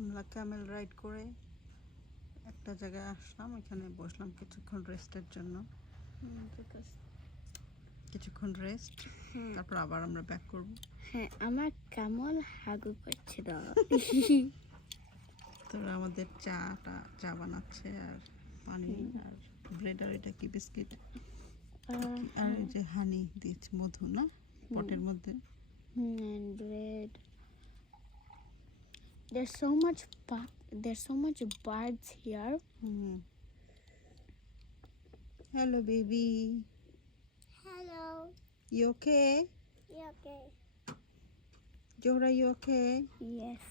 আমরা Camel ride করে একটা জায়গায় আসলাম, এখানে বসলাম কিছুক্ষণ রেস্টের জন্য। কিছুক্ষণ রেস্ট, তারপর আবার আমরা ব্যাক করব। হ্যাঁ, আমার কেমন হাগু করছিল। তোরা আমাদের চা বানাচ্ছে আর পানি আর ব্রেড আর এটা কি বিস্কিট আর এই যে হানি দিয়েছে, মধু না পটের মধ্যে। And bread. There's so much birds here. Hello baby. Hello. You okay? You okay? Johra, you okay? Yes.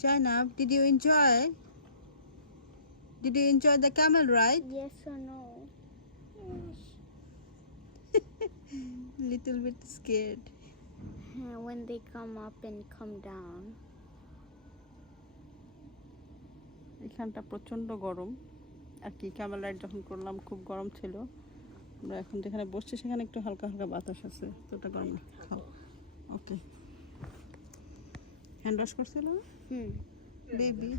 Zainab, did you enjoy? Did you enjoy the camel ride? Yes or no? Yes. Little bit scared. When they come up and come down. এখানটা প্রচণ্ড গরম আর কি, Camel ride যখন করলাম খুব গরম ছিল। আমরা এখন যেখানে বসছি সেখানে একটু হালকা হালকা বাতাস আছে, তো ওটা গরম না। ওকে, হ্যান্ড ওয়াশ করছিল বেবি?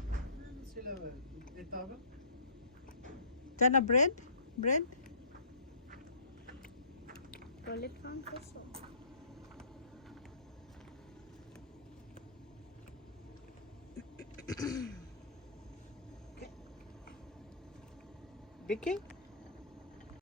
জানা bread bread Toilet from Coso. Vicky?